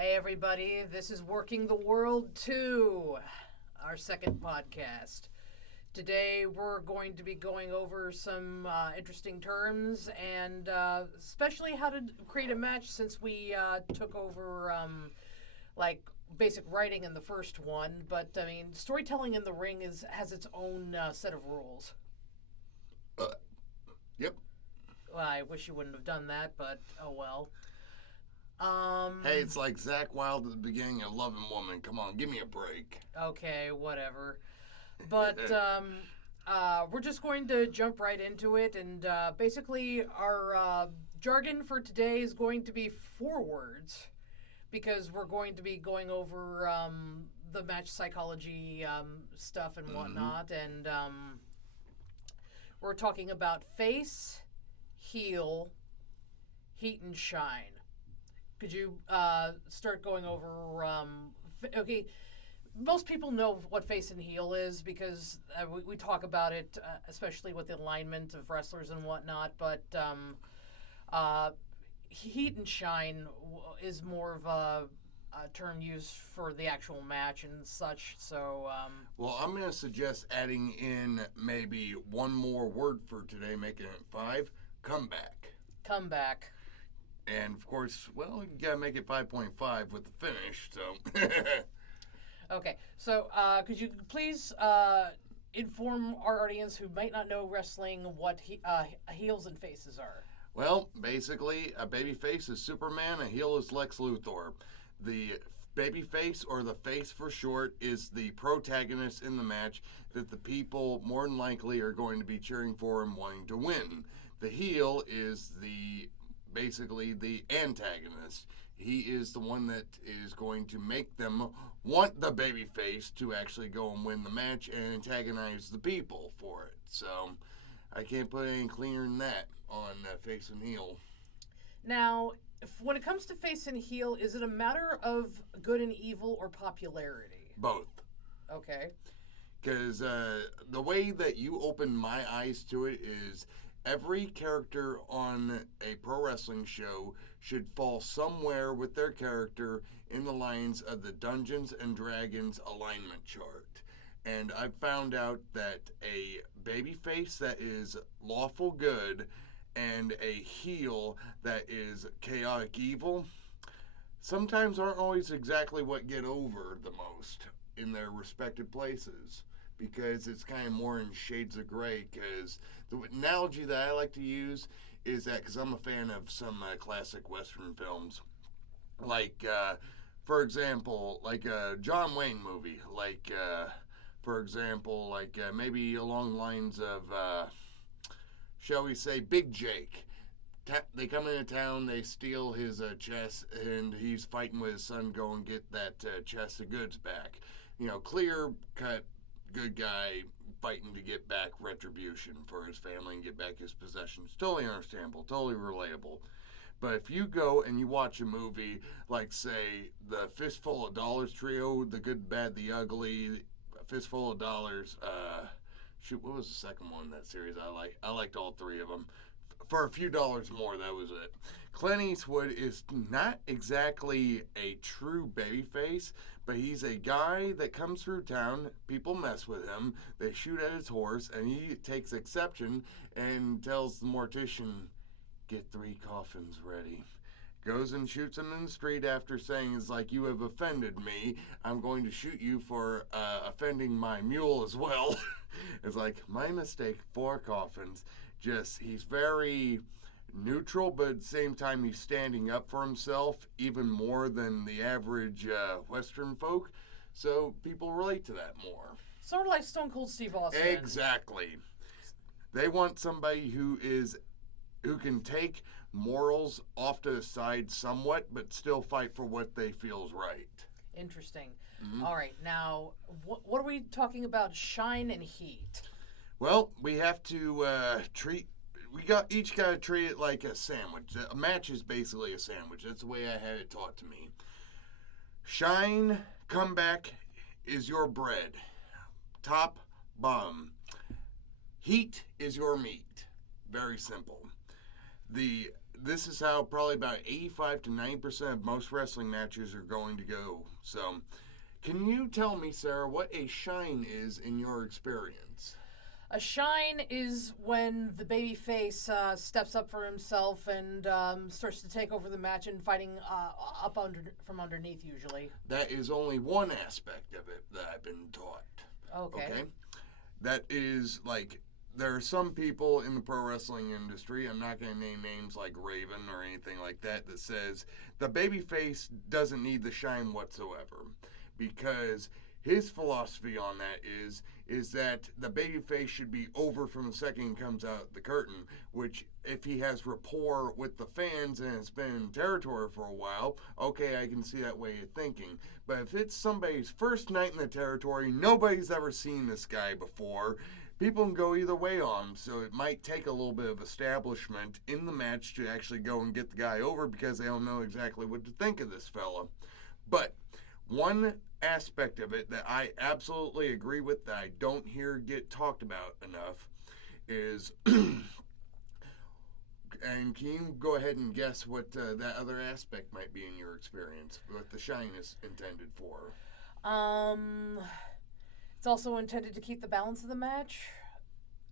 Hey, everybody, this is Working the World 2, our second podcast. Today, we're going to be going over some interesting terms and especially how to create a match since we took over basic writing in the first one. But, I mean, storytelling in the ring has its own set of rules. Yep. Well, I wish you wouldn't have done that, but oh well. Hey, it's like Zach Wilde at the beginning of Love and Woman. Come on, give me a break. Okay, whatever. But we're just going to jump right into it, and basically our jargon for today is going to be 4 words, because we're going to be going over the match psychology stuff and whatnot, and we're talking about face, heel, heat, and shine. Could you start going over, okay, most people know what face and heel is because we talk about it, especially with the alignment of wrestlers and whatnot, but heat and shine is more of a term used for the actual match and such, so... Well, I'm going to suggest adding in maybe one more word for today, making it 5, comeback. Comeback. And, of course, well, you got to make it 5.5 with the finish, so... Okay, so could you please inform our audience who might not know wrestling what heels and faces are? Well, basically, a baby face is Superman, a heel is Lex Luthor. The baby face, or the face for short, is the protagonist in the match that the people more than likely are going to be cheering for and wanting to win. The heel is basically the antagonist. He is the one that is going to make them want the baby face to actually go and win the match and antagonize the people for it. So I can't put any cleaner than that on face and heel. Now, when it comes to face and heel, is it a matter of good and evil or popularity? Both. Okay. Because the way that you open my eyes to it is every character on a pro wrestling show should fall somewhere with their character in the lines of the Dungeons and Dragons alignment chart. And I've found out that a babyface that is lawful good and a heel that is chaotic evil sometimes aren't always exactly what get over the most in their respective places, because it's kind of more in shades of gray. Because the analogy that I like to use is that, because I'm a fan of some classic Western films, like, for example, like a John Wayne movie, like, for example, like maybe along the lines of, shall we say, Big Jake. They come into town, they steal his chest, and he's fighting with his son, go and get that chest of goods back. You know, clear cut, good guy fighting to get back retribution for his family and get back his possessions. Totally understandable, totally relatable. But if you go and you watch a movie like, say, the Fistful of Dollars trio, The Good, Bad, the Ugly, Fistful of Dollars, what was the second one in that series I liked all 3 of them. For a few dollars more, that was it. Clint Eastwood is not exactly a true babyface, but he's a guy that comes through town, people mess with him, they shoot at his horse, and he takes exception and tells the mortician, get 3 coffins ready. Goes and shoots him in the street after saying, it's like, you have offended me, I'm going to shoot you for offending my mule as well. It's like, my mistake, 4 coffins. Just, he's very neutral, but at the same time he's standing up for himself even more than the average Western folk. So people relate to that more. Sort of like Stone Cold Steve Austin. Exactly. They want somebody who can take morals off to the side somewhat, but still fight for what they feel is right. Interesting. Mm-hmm. All right, now, what are we talking about, shine and heat? Well, we have to each got to treat it like a sandwich. A match is basically a sandwich. That's the way I had it taught to me. Shine, comeback is your bread. Top, bottom. Heat is your meat. Very simple. The this is how probably about 85 to 90% of most wrestling matches are going to go. So, can you tell me, Sarah, what a shine is in your experience? A shine is when the babyface steps up for himself and starts to take over the match and fighting from underneath, usually. That is only one aspect of it that I've been taught. Okay. That is, like, there are some people in the pro wrestling industry, I'm not going to name names like Raven or anything like that, that says the babyface doesn't need the shine whatsoever. Because his philosophy on that is that the babyface should be over from the second he comes out the curtain, which if he has rapport with the fans and it's been in territory for a while, okay, I can see that way of thinking. But if it's somebody's first night in the territory, nobody's ever seen this guy before, people can go either way on him, so it might take a little bit of establishment in the match to actually go and get the guy over because they don't know exactly what to think of this fella. But one aspect of it that I absolutely agree with that I don't hear get talked about enough is, and can you go ahead and guess what that other aspect might be in your experience, what the shine is intended for? It's also intended to keep the balance of the match,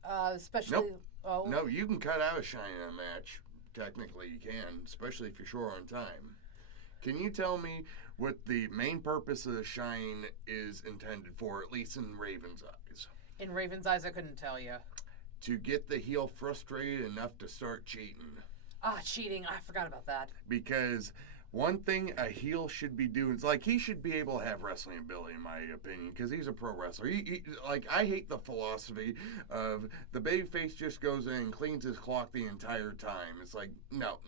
especially. Nope. Oh, No, you can cut out a shine in a match. Technically, you can, especially if you're short on time. Can you tell me what the main purpose of the shine is intended for, at least in Raven's eyes? In Raven's eyes, I couldn't tell you. To get the heel frustrated enough to start cheating. Cheating. I forgot about that. Because one thing a heel should be doing is, like, he should be able to have wrestling ability, in my opinion, because he's a pro wrestler. Like, I hate the philosophy of the babyface just goes in and cleans his clock the entire time. It's like, no.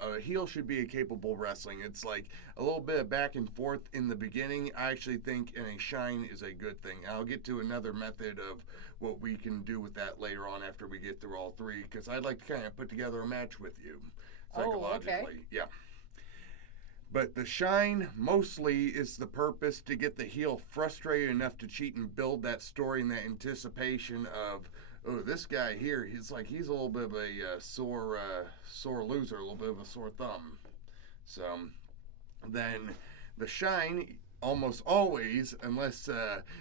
A heel should be a capable wrestling. It's like a little bit of back and forth in the beginning. I actually think in a shine is a good thing. I'll get to another method of what we can do with that later on after we get through all three, because I'd like to kind of put together a match with you psychologically. Oh, okay. Yeah. But the shine mostly is the purpose to get the heel frustrated enough to cheat and build that story and that anticipation of, oh, this guy here, he's a little bit of a sore loser, a little bit of a sore thumb. So then the shine almost always, unless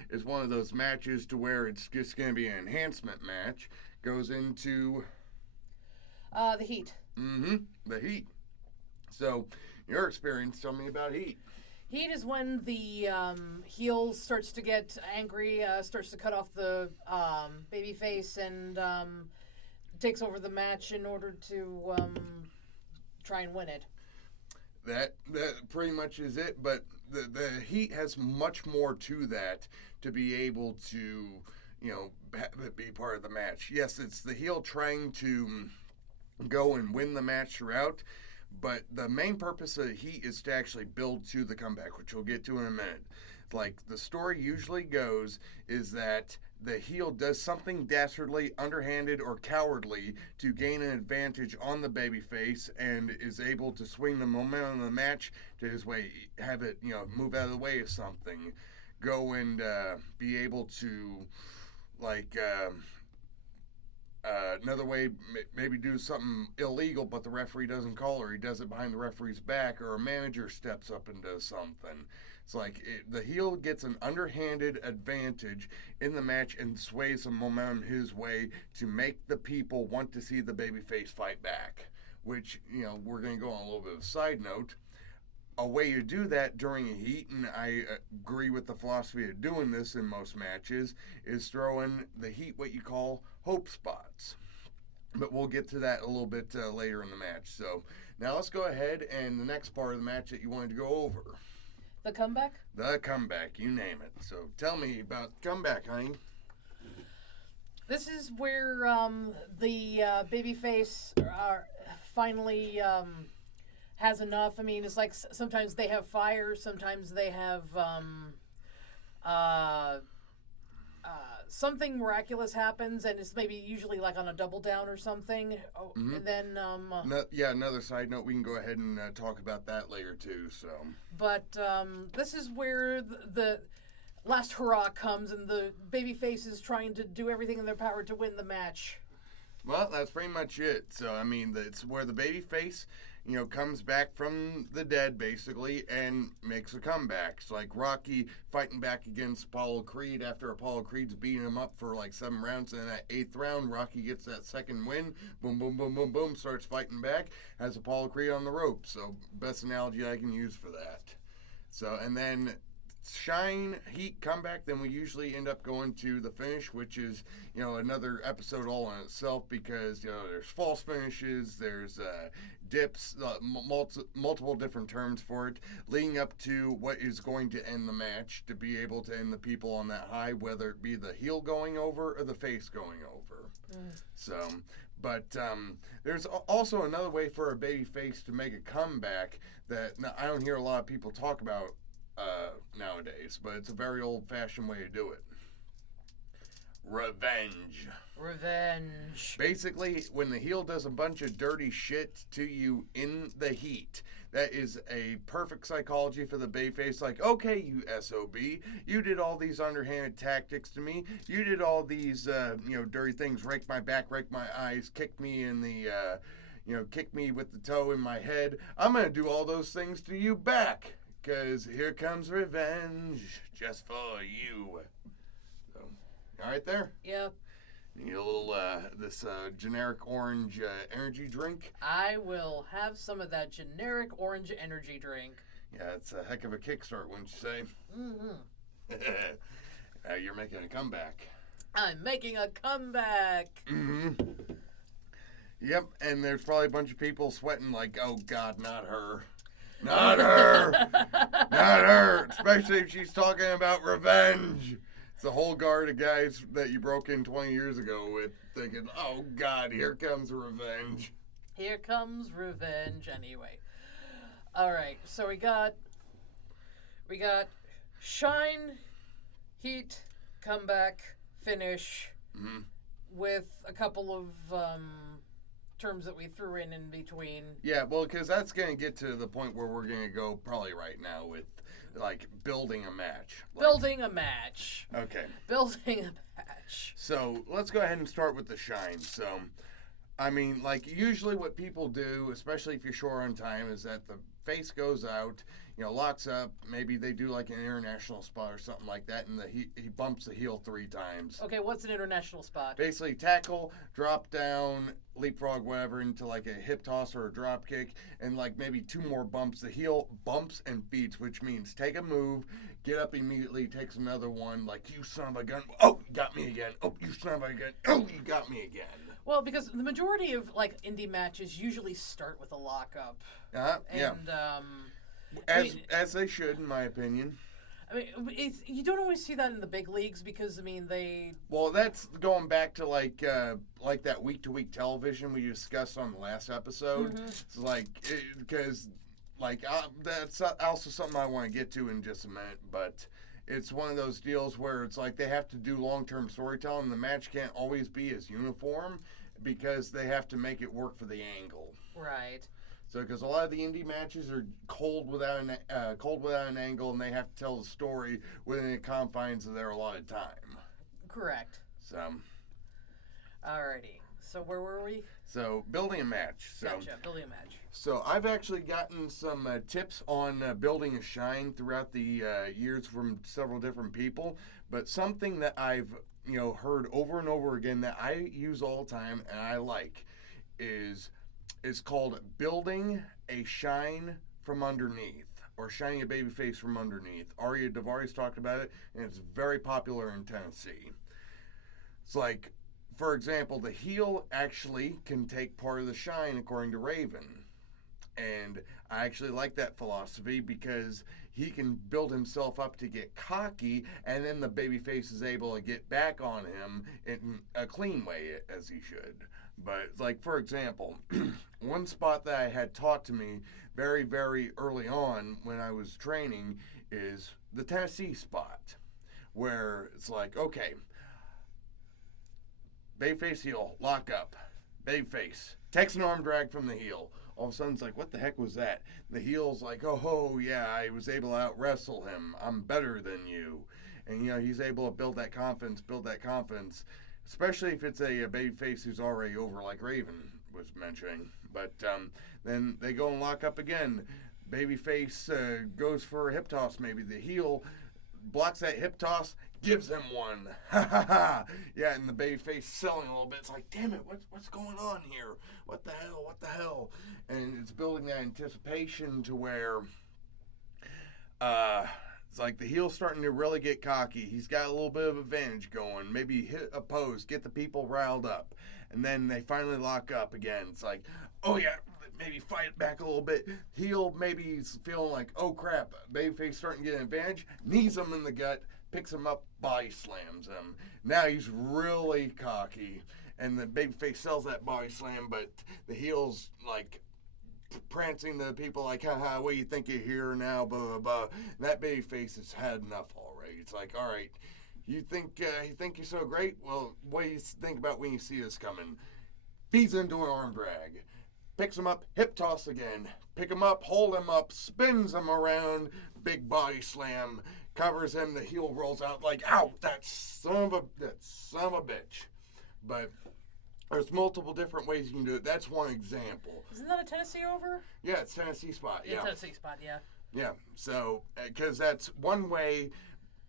it's one of those matches to where it's just going to be an enhancement match, goes into the heat. The heat. So your experience, tell me about heat. Heat is when the heel starts to get angry, starts to cut off the babyface, and takes over the match in order to try and win it. That pretty much is it, but the heat has much more to that to be able to, have it be part of the match. Yes, it's the heel trying to go and win the match throughout, but the main purpose of the heat is to actually build to the comeback, which we'll get to in a minute. Like the story usually goes is that the heel does something dastardly, underhanded, or cowardly to gain an advantage on the babyface and is able to swing the momentum of the match to his way, have it, move out of the way of something, go and be able to, like, another way, maybe do something illegal, but the referee doesn't call, or he does it behind the referee's back, or a manager steps up and does something. It's like the heel gets an underhanded advantage in the match and sways some momentum his way to make the people want to see the babyface fight back. Which, we're going to go on a little bit of a side note. A way to do that during a heat, and I agree with the philosophy of doing this in most matches, is throw in the heat what you call hope spots. But we'll get to that a little bit later in the match. So now let's go ahead and the next part of the match that you wanted to go over. The comeback? The comeback, you name it. So tell me about the comeback, honey. This is where the babyface finally has enough. I mean, it's like sometimes they have fire, sometimes they have something miraculous happens, and it's maybe usually like on a double down or something. And then another side note, we can go ahead and talk about that later too. So, but this is where the last hurrah comes, and the babyface is trying to do everything in their power to win the match. Well, that's pretty much it. So, I mean, it's where the baby face, comes back from the dead, basically, and makes a comeback. It's like Rocky fighting back against Apollo Creed after Apollo Creed's beating him up for like 7 rounds. And in that 8th round, Rocky gets that second win. Boom, boom, boom, boom, boom. Starts fighting back. Has Apollo Creed on the rope. So, best analogy I can use for that. So, and then shine, heat, comeback, then we usually end up going to the finish, which is, another episode all in itself because, there's false finishes, there's dips, multiple different terms for it, leading up to what is going to end the match to be able to end the people on that high, whether it be the heel going over or the face going over. So, but there's also another way for a baby face to make a comeback that I don't hear a lot of people talk about nowadays, but it's a very old-fashioned way to do it. Revenge. Basically, when the heel does a bunch of dirty shit to you in the heat, that is a perfect psychology for the babyface. Like, okay, you SOB, you did all these underhanded tactics to me. You did all these, dirty things, rake my back, rake my eyes, kick me in the, kick me with the toe in my head. I'm going to do all those things to you back. Because here comes revenge just for you. So, all right there? Yep. Need a little, this generic orange energy drink? I will have some of that generic orange energy drink. Yeah, it's a heck of a kickstart, wouldn't you say? Mm-hmm. You're making a comeback. I'm making a comeback. Mm-hmm. Yep, and there's probably a bunch of people sweating like, oh, God, not her. Not her! Not her! Especially if she's talking about revenge. It's a whole guard of guys that you broke in 20 years ago with thinking, oh, God, here comes revenge. Here comes revenge anyway. All right, so we got shine, heat, comeback, finish, with a couple of terms that we threw in between. Yeah, well, because that's going to get to the point where we're going to go probably right now with, like, building a match. Building a match. Okay. Building a match. So, let's go ahead and start with the shine. So, I mean, like, usually what people do, especially if you're short on time, is that the face goes out, locks up. Maybe they do, like, an international spot or something like that, and he bumps the heel 3 times. Okay, what's an international spot? Basically, tackle, drop down, leapfrog, whatever, into, like, a hip toss or a drop kick, and, like, maybe 2 more bumps. The heel bumps and beats, which means take a move, get up immediately, takes another one, like, you son of a gun. Oh, you got me again. Oh, you son of a gun. Oh, you got me again. Well, because the majority of, like, indie matches usually start with a lockup. Yeah. And, as they should, in my opinion. I mean, you don't always see that in the big leagues because, I mean, they... Well, that's going back to, like that week-to-week television we discussed on the last episode. Mm-hmm. It's like, because, that's also something I want to get to in just a minute, but... It's one of those deals where it's like they have to do long-term storytelling. The match can't always be as uniform because they have to make it work for the angle. Right. So, because a lot of the indie matches are cold without an angle, and they have to tell the story within the confines of their allotted time. Correct. So. Alrighty. So where were we? So, building a match. Gotcha. Building a match. So, I've actually gotten some tips on building a shine throughout the years from several different people. But something that I've, heard over and over again that I use all the time and I like is called building a shine from underneath, or shining a baby face from underneath. Arya Davari's talked about it, and it's very popular in Tennessee. It's like, for example, the heel actually can take part of the shine, according to Raven. And I actually like that philosophy because he can build himself up to get cocky, and then the babyface is able to get back on him in a clean way, as he should. But, like, for example, one spot that I had taught to me very, very early on when I was training is the Tennessee spot, where it's like, okay, babyface heel, lock up. Babyface takes an arm drag from the heel. All of a sudden, it's like, what the heck was that? The heel's like, oh, yeah, I was able to out-wrestle him. I'm better than you. And, he's able to build that confidence. especially if it's a babyface who's already over, like Raven was mentioning. But then they go and lock up again. Babyface goes for a hip toss, maybe. The heel blocks that hip toss, gives him one. Ha ha ha. Yeah, and the babyface selling a little bit. It's like, damn it, what's going on here? What the hell? And it's building that anticipation to where it's like the heel's starting to really get cocky. He's got a little bit of advantage going. Maybe hit a pose, get the people riled up. And then they finally lock up again. It's like, oh yeah, maybe fight it back a little bit. Heel maybe he's feeling like, oh crap, babyface starting to get an advantage. Knees him in the gut, picks him up, body slams him. Now he's really cocky. And the babyface sells that body slam, but the heel's like prancing to the people like, haha, what do you think you're here now, blah, blah, blah. And that babyface has had enough already. It's like, all right, you think you're so great? Well, what do you think about when you see this coming? Feeds into an arm drag. Picks him up, hip toss again. Pick him up, hold him up, spins him around, big body slam, covers him, the heel rolls out like, ow, that son of a bitch. But there's multiple different ways you can do it. That's one example. Isn't that a Tennessee over? Yeah, it's Tennessee spot. Yeah, Tennessee spot, yeah. Yeah, so, because that's one way,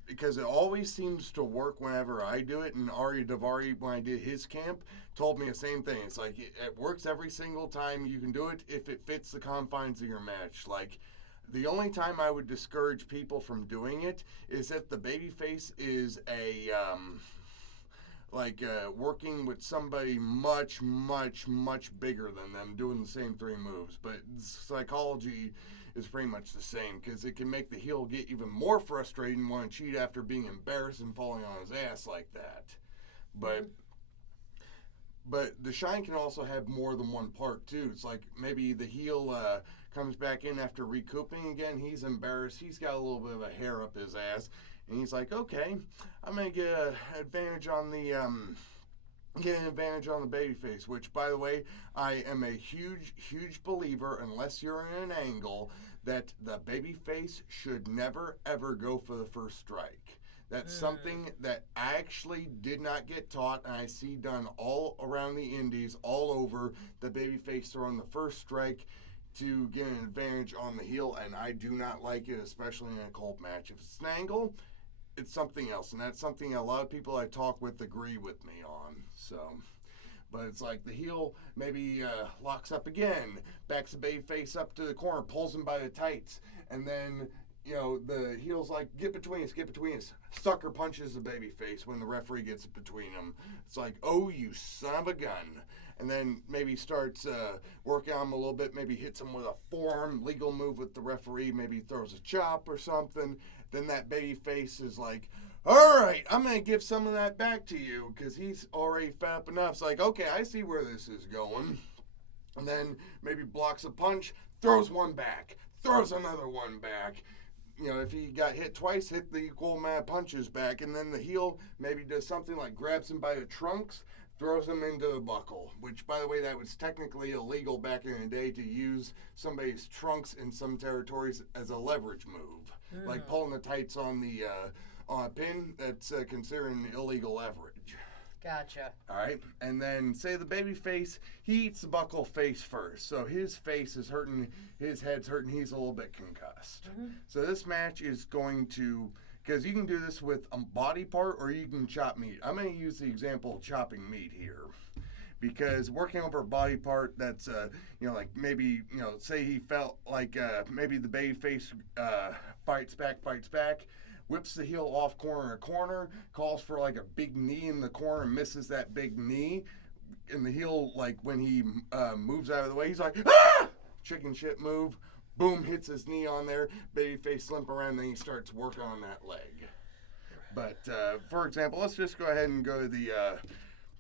because it always seems to work whenever I do it, and Ari Davari, when I did his camp, told me the same thing. It's like, it works every single time. You can do it if it fits the confines of your match. Like, the only time I would discourage people from doing it is if the babyface is working with somebody much, much, much bigger than them doing the same three moves. But psychology is pretty much the same, because it can make the heel get even more frustrated and want to cheat after being embarrassed and falling on his ass like that. But the shine can also have more than one part too. It's like maybe the heel comes back in after recouping again. He's embarrassed. He's got a little bit of a hair up his ass. And he's like, okay, I'm going to get an advantage on the babyface, which, by the way, I am a huge, huge believer, unless you're in an angle, that the babyface should never, ever go for the first strike. That's something that I actually did not get taught, and I see done all around the indies, all over, the babyface throwing the first strike to get an advantage on the heel, and I do not like it, especially in a cold match. If it's an angle, it's something else, and that's something a lot of people I talk with agree with me on. So, but it's like the heel maybe locks up again, backs the babyface up to the corner, pulls him by the tights, and then, you know, the heel's like, get between us. Sucker punches the babyface when the referee gets between them. It's like, oh, you son of a gun. And then maybe starts working on him a little bit, maybe hits him with a forearm, legal move with the referee, maybe throws a chop or something. Then that babyface is like, all right, I'm going to give some of that back to you, because he's already fed up enough. It's like, okay, I see where this is going. And then maybe blocks a punch, throws one back, throws another one back. You know, if he got hit twice, hit the equal amount of punches back. And then the heel maybe does something like grabs him by the trunks, throws him into the buckle, which, by the way, that was technically illegal back in the day, to use somebody's trunks in some territories as a leverage move. Like pulling the tights on the on a pin, that's considered an illegal leverage. Gotcha. All right, and then say the baby face, he eats the buckle face first, so his face is hurting, his head's hurting, he's a little bit concussed. So this match is going to, because you can do this with a body part or you can chop meat. I'm going to use the example of chopping meat here, because working over a body part that's, you know, like maybe, you know, say he felt like maybe the baby face fights back, whips the heel off corner to corner, calls for like a big knee in the corner and misses that big knee. And the heel, like when he moves out of the way, he's like, ah! Chicken shit move. Boom, hits his knee on there. Babyface limp around, then he starts working on that leg. But for example, let's just go ahead and go to the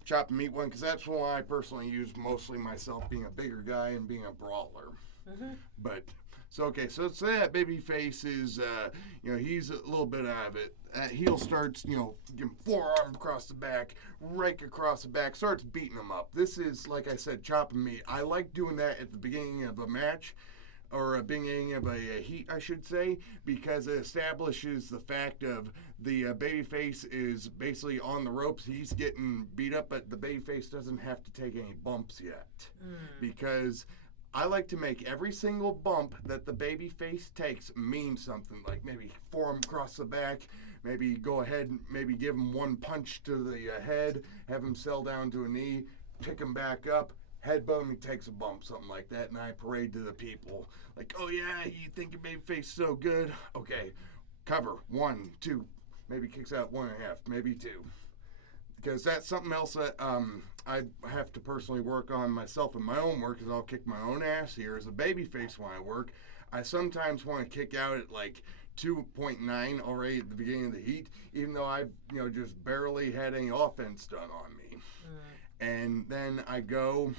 chop and meat one, because that's one I personally use mostly myself, being a bigger guy and being a brawler. But so okay, so let's say that babyface is, you know, he's a little bit out of it. That heel starts, you know, getting forearm across the back, rake across the back, starts beating him up. This is, like I said, chop and meat. I like doing that at the beginning of a match, or a beginning of a heat, I should say, because it establishes the fact of the babyface is basically on the ropes. He's getting beat up, but the babyface doesn't have to take any bumps yet. Because I like to make every single bump that the babyface takes mean something, like maybe forearm across the back, maybe go ahead and maybe give him one punch to the head, have him sell down to a knee, pick him back up, headbutt him, he takes a bump, something like that, and I parade to the people. Like, oh yeah, you think your babyface is so good? Okay, cover, 1, 2, maybe kicks out 1.5, maybe 2. Because that's something else that I have to personally work on myself in my own work, because I'll kick my own ass here as a babyface when I work. I sometimes want to kick out at like 2.9 already at the beginning of the heat, even though I've just barely had any offense done on me. And then I go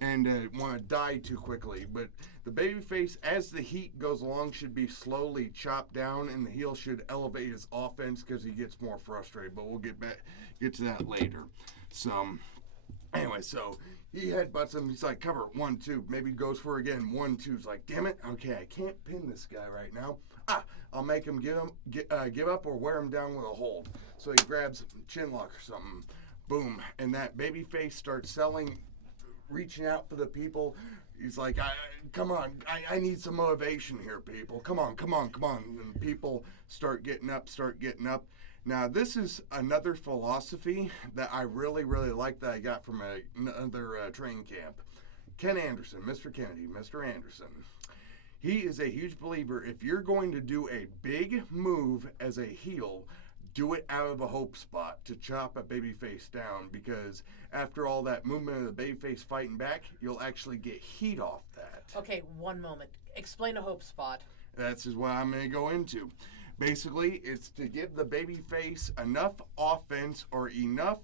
and want to die too quickly. But the babyface, as the heat goes along, should be slowly chopped down, and the heel should elevate his offense because he gets more frustrated. But we'll get to that later. So anyway, so he headbutts him. He's like, cover, 1, 2. Maybe goes for it again, 1, 2. He's like, damn it. Okay, I can't pin this guy right now. I'll make him give up or wear him down with a hold. So he grabs chin lock or something. Boom. And that babyface starts reaching out for the people. He's like, come on, I need some motivation here, people. Come on. And people start getting up. Now, this is another philosophy that I really, really like that I got from another training camp. Ken Anderson, Mr. Kennedy, Mr. Anderson. He is a huge believer, if you're going to do a big move as a heel, do it out of a hope spot to chop a babyface down, because after all that movement of the babyface fighting back, you'll actually get heat off that. Okay, one moment. Explain a hope spot. That's just what I'm going to go into. Basically, it's to give the babyface enough offense or enough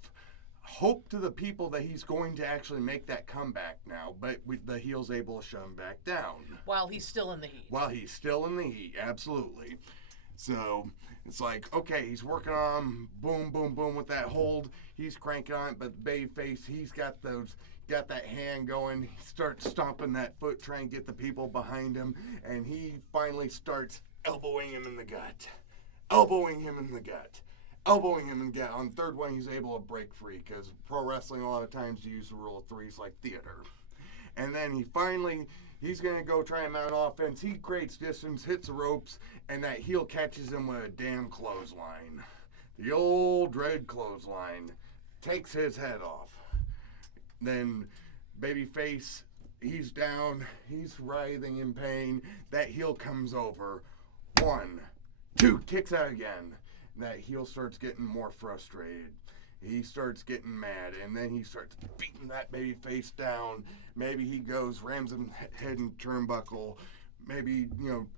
hope to the people that he's going to actually make that comeback now, but the heel's able to shut him back down. While he's still in the heat. Absolutely. So it's like, okay, he's working on boom, boom, boom with that hold. He's cranking on it, but the babyface, he's got that hand going. He starts stomping that foot, trying to get the people behind him, and he finally starts elbowing him in the gut. On the third one, he's able to break free, because pro wrestling, a lot of times you use the rule of threes like theater. And then he's going to go try and mount offense. He creates distance, hits the ropes, and that heel catches him with a damn clothesline. The old dread clothesline. Takes his head off. Then babyface, he's down. He's writhing in pain. That heel comes over. 1, 2, kicks out again. That heel starts getting more frustrated. He starts getting mad, and then he starts beating that baby face down. Maybe he goes, rams him head in turnbuckle. Maybe,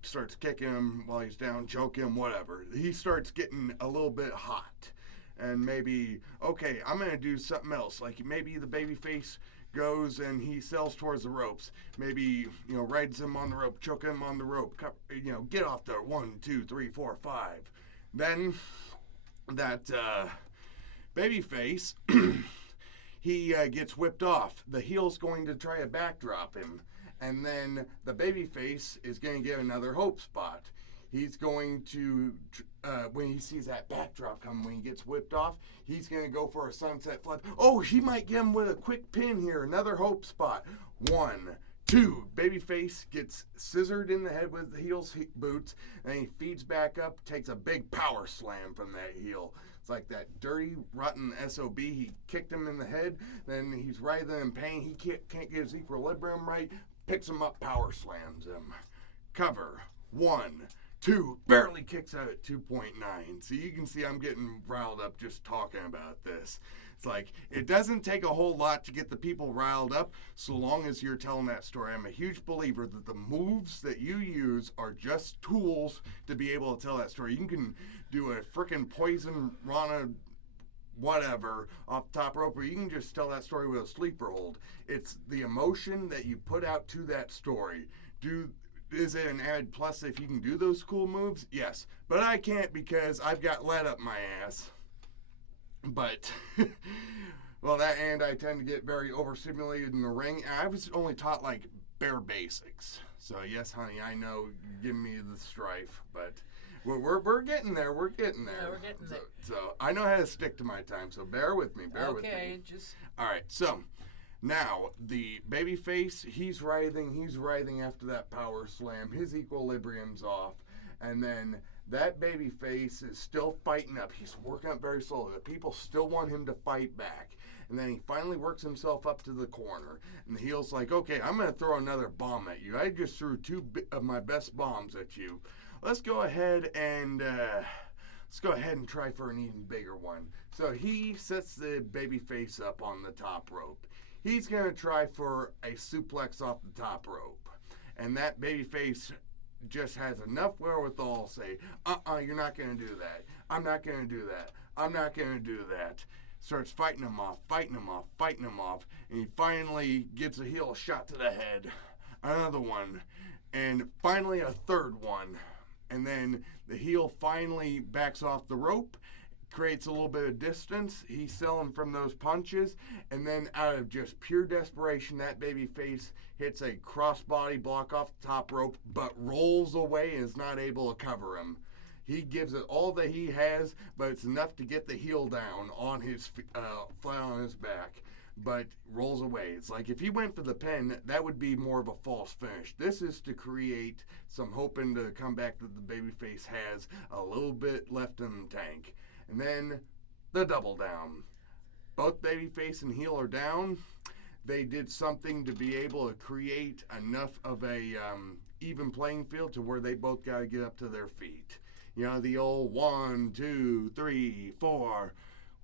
starts kicking him while he's down, choking him, whatever. He starts getting a little bit hot. And maybe, okay, I'm going to do something else. Like maybe the baby face goes and he sells towards the ropes. Maybe, rides him on the rope, choke him on the rope. Get off there. 1, 2, 3, 4, 5. Then that babyface, he gets whipped off. The heel's going to try to backdrop him, and then the babyface is going to get another hope spot. He's going to, when he sees that backdrop coming, when he gets whipped off, he's going to go for a sunset flip. Oh, he might get him with a quick pin here. Another hope spot. 1, 2, babyface gets scissored in the head with the heel's boots, and he feeds back up, takes a big power slam from that heel. It's like that dirty, rotten SOB. He kicked him in the head, then he's writhing in pain. He can't get his equilibrium right, picks him up, power slams him. Cover. 1, 2, barely kicks out at 2.9. So you can see I'm getting riled up just talking about this. It's like, it doesn't take a whole lot to get the people riled up so long as you're telling that story. I'm a huge believer that the moves that you use are just tools to be able to tell that story. You can do a frickin' poison Rana whatever off the top rope, or you can just tell that story with a sleeper hold. It's the emotion that you put out to that story. Is it an added plus if you can do those cool moves? Yes. But I can't because I've got lead up my ass. But, well, and I tend to get very overstimulated in the ring. And I was only taught, like, bare basics. So yes, honey, I know you're giving me the strife, but we're getting there. We're getting there. Yeah, we're getting there. So I know how to stick to my time. So bear with me. Bear with me. Okay, just All right. So now the babyface, he's writhing after that power slam. His equilibrium's off, and then that babyface is still fighting up. He's working up very slowly. The people still want him to fight back. And then he finally works himself up to the corner. And the heel's like, okay, I'm going to throw another bomb at you. I just threw two of my best bombs at you. Let's go ahead and try for an even bigger one. So he sets the babyface up on the top rope. He's going to try for a suplex off the top rope. And that babyface just has enough wherewithal to say, you're not going to do that. I'm not going to do that. I'm not going to do that. Starts fighting him off, and he finally gives the heel a shot to the head. Another one, and finally a third one. And then the heel finally backs off the rope, creates a little bit of distance. He's selling from those punches, and then out of just pure desperation, that babyface hits a crossbody block off the top rope, but rolls away and is not able to cover him. He gives it all that he has, but it's enough to get the heel down on his flat on his back, but rolls away. It's like if he went for the pin, that would be more of a false finish. This is to create some hope in the comeback that the babyface has a little bit left in the tank. And then the double down. Both babyface and heel are down. They did something to be able to create enough of a even playing field to where they both got to get up to their feet. You know, the old 1, 2, 3, 4.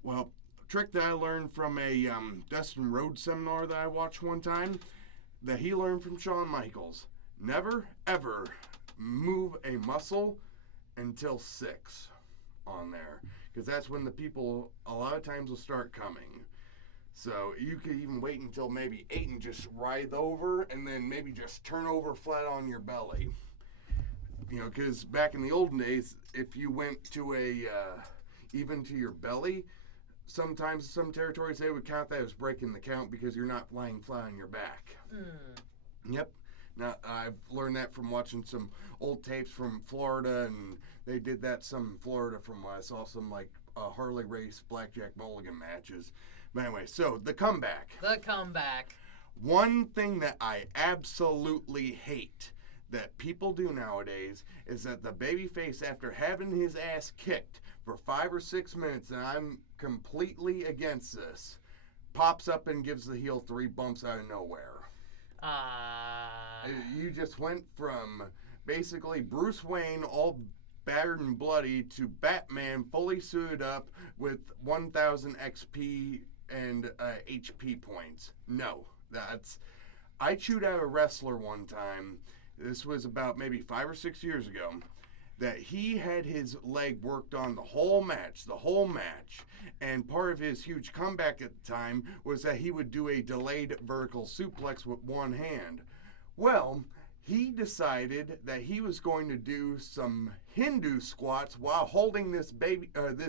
Well, trick that I learned from a Dustin Rhodes seminar that I watched one time that he learned from Shawn Michaels. Never, ever move a muscle until 6 on there. Because that's when the people a lot of times will start coming. So you could even wait until maybe 8 and just writhe over and then maybe just turn over flat on your belly. You know, because back in the olden days, if you went to even to your belly, sometimes some territories they would count that as breaking the count because you're not lying flat on your back. Yep. Now, I've learned that from watching some old tapes from Florida, and they did that some in Florida from when I saw some, like, Harley race blackjack mulligan matches. But anyway, so the comeback. the comeback. One thing that I absolutely hate that people do nowadays is that the babyface, after having his ass kicked for 5 or 6 minutes, and I'm completely against this, pops up and gives the heel 3 bumps out of nowhere. You just went from basically Bruce Wayne all battered and bloody to Batman fully suited up with 1,000 XP and HP points. No, I chewed out a wrestler one time. This was about maybe 5 or 6 years ago, that he had his leg worked on the whole match, and part of his huge comeback at the time was that he would do a delayed vertical suplex with one hand. Well, he decided that he was going to do some Hindu squats while holding this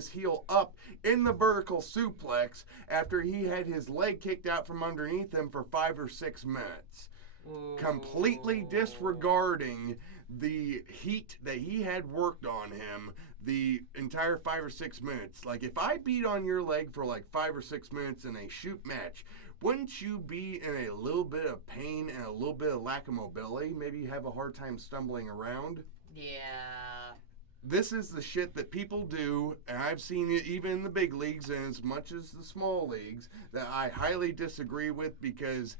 heel up in the vertical suplex after he had his leg kicked out from underneath him for 5 or 6 minutes. Ooh. Completely disregarding the heat that he had worked on him the entire 5 or 6 minutes. Like, if I beat on your leg for like 5 or 6 minutes in a shoot match, wouldn't you be in a little bit of pain and a little bit of lack of mobility? Maybe you have a hard time stumbling around? Yeah. This is the shit that people do, and I've seen it even in the big leagues and as much as the small leagues, that I highly disagree with, because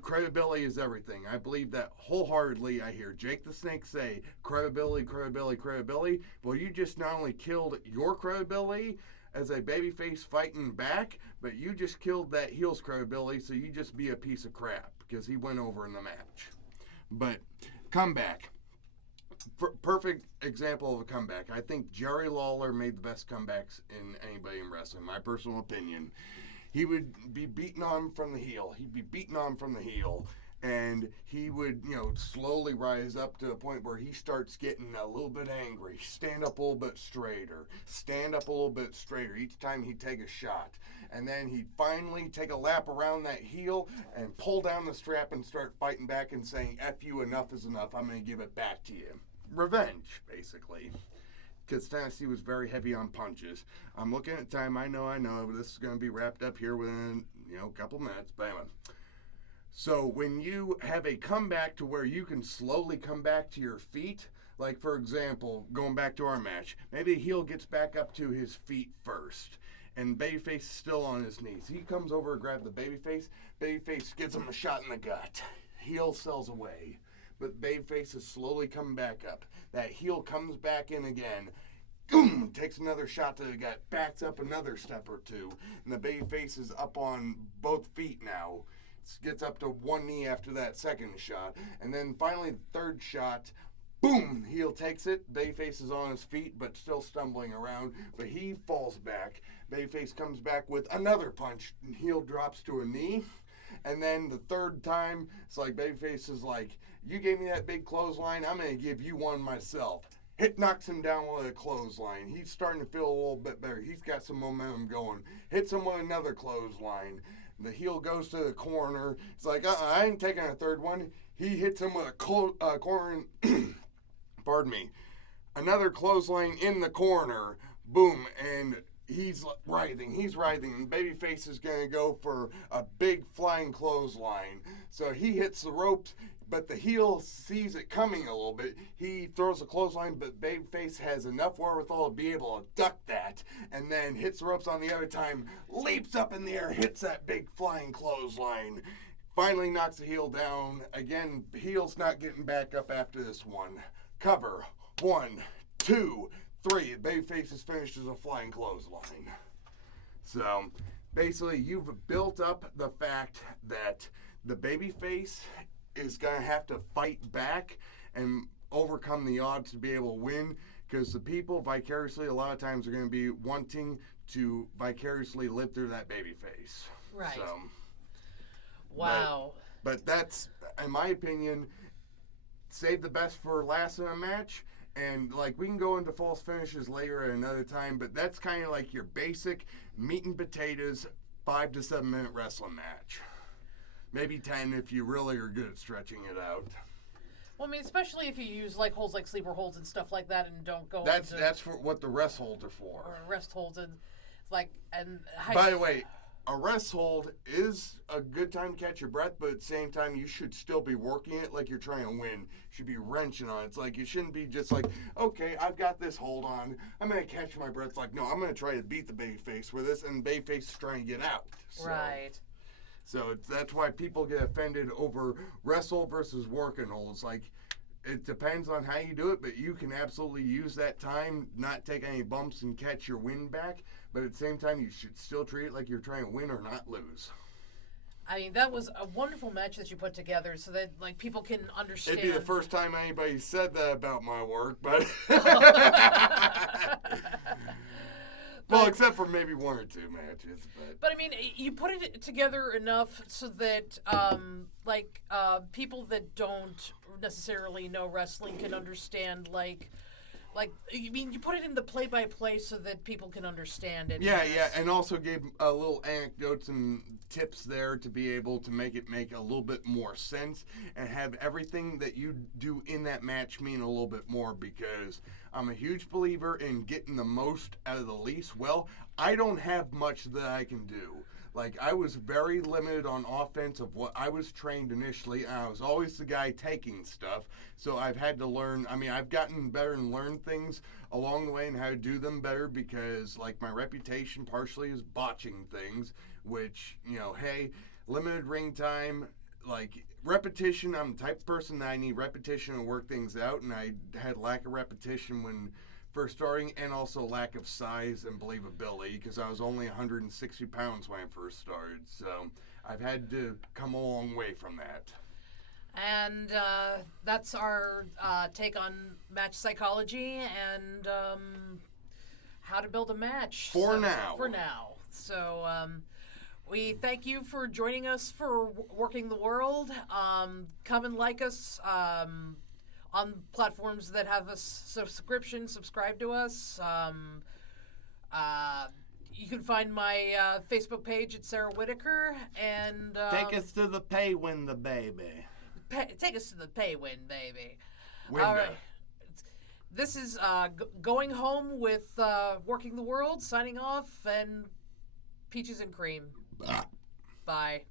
credibility is everything. I believe that wholeheartedly. I hear Jake the Snake say, credibility, credibility, credibility. Well, you just not only killed your credibility as a babyface fighting back, but you just killed that heel's credibility, so you just be a piece of crap because he went over in the match. But comeback. Perfect example of a comeback. I think Jerry Lawler made the best comebacks in anybody in wrestling, my personal opinion. He would be beating on him from the heel. He'd be beating on him from the heel. and he would, slowly rise up to a point where he starts getting a little bit angry. Stand up a little bit straighter. Stand up a little bit straighter. Each time he'd take a shot. And then he'd finally take a lap around that heel and pull down the strap and start fighting back and saying, F you, enough is enough. I'm going to give it back to you. Revenge, basically. Because Tennessee was very heavy on punches. I'm looking at time. I know. But this is going to be wrapped up here within, a couple minutes. But anyway. So when you have a comeback to where you can slowly come back to your feet, like for example, going back to our match, maybe a heel gets back up to his feet first, and babyface is still on his knees. He comes over and grabs the babyface. Babyface gives him a shot in the gut. Heel sells away, but babyface is slowly coming back up. That heel comes back in again. Boom! Takes another shot to the gut. Backs up another step or two, and the babyface is up on both feet now. Gets up to one knee after that second shot. And then finally the third shot, boom, heel takes it. Babyface is on his feet but still stumbling around. But he falls back. Babyface comes back with another punch. Heel drops to a knee. And then the third time, it's like Babyface is like, you gave me that big clothesline, I'm going to give you one myself. Hit knocks him down with a clothesline. He's starting to feel a little bit better. He's got some momentum going. Hits him with another clothesline. The heel goes to the corner. It's like, I ain't taking a third one. He hits him with a corner. Pardon me. Another clothesline in the corner. Boom. And he's writhing. And Babyface is going to go for a big flying clothesline. So he hits the ropes, but the heel sees it coming a little bit. He throws a clothesline, but Babyface has enough wherewithal to be able to duck that, and then hits the ropes on the other time, leaps up in the air, hits that big flying clothesline, finally knocks the heel down. Again, heel's not getting back up after this one. Cover. 1, 2, 3. Babyface is finished as a flying clothesline. So, basically, you've built up the fact that the babyface is going to have to fight back and overcome the odds to be able to win, because the people vicariously a lot of times are going to be wanting to vicariously live through that babyface. Right. So, wow. But that's, in my opinion, save the best for last in a match. And like, we can go into false finishes later at another time, but that's kind of like your basic meat and potatoes 5 to 7 minute wrestling match. Maybe 10 if you really are good at stretching it out. Well, I mean, especially if you use like holds like sleeper holds and stuff like that, and don't go. That's for what the rest holds are for. Or rest holds and By the way, a rest hold is a good time to catch your breath, but at the same time, you should still be working it like you're trying to win. You should be wrenching on it. It's like, you shouldn't be just like, okay, I've got this hold on. I'm going to catch my breath. It's like, no, I'm going to try to beat the babyface with this, and the babyface is trying to get out. So. Right. So that's why people get offended over wrestle versus working holds. Like, it depends on how you do it, but you can absolutely use that time, not take any bumps and catch your win back. But at the same time, you should still treat it like you're trying to win or not lose. I mean, that was a wonderful match that you put together so that like people can understand. It'd be the first time anybody said that about my work, but... Well, except for maybe 1 or 2 matches. But I mean, you put it together enough so that, people that don't necessarily know wrestling can understand, I mean, you put it in the play-by-play so that people can understand it. Yeah, and also gave a little anecdotes and tips there to be able to make it make a little bit more sense and have everything that you do in that match mean a little bit more, because I'm a huge believer in getting the most out of the least. Well, I don't have much that I can do. Like, I was very limited on offense of what I was trained initially, and I was always the guy taking stuff. So I've had to learn, I mean, I've gotten better and learned things along the way and how to do them better, because, like, my reputation partially is botching things, which, hey, limited ring time, like, repetition, I'm the type of person that I need repetition to work things out, and I had lack of repetition when first starting, and also lack of size and believability, because I was only 160 pounds when I first started. So I've had to come a long way from that. And that's our take on match psychology and how to build a match. For now. So We thank you for joining us for Working the World. Come and like us on platforms that have a subscription. Subscribe to us. You can find my Facebook page at Sarah Whitaker. And Take us to the pay win the baby. Take us to the pay win, baby. Window. All right. This is Going Home with Working the World, signing off, and Peaches and Cream. Bye.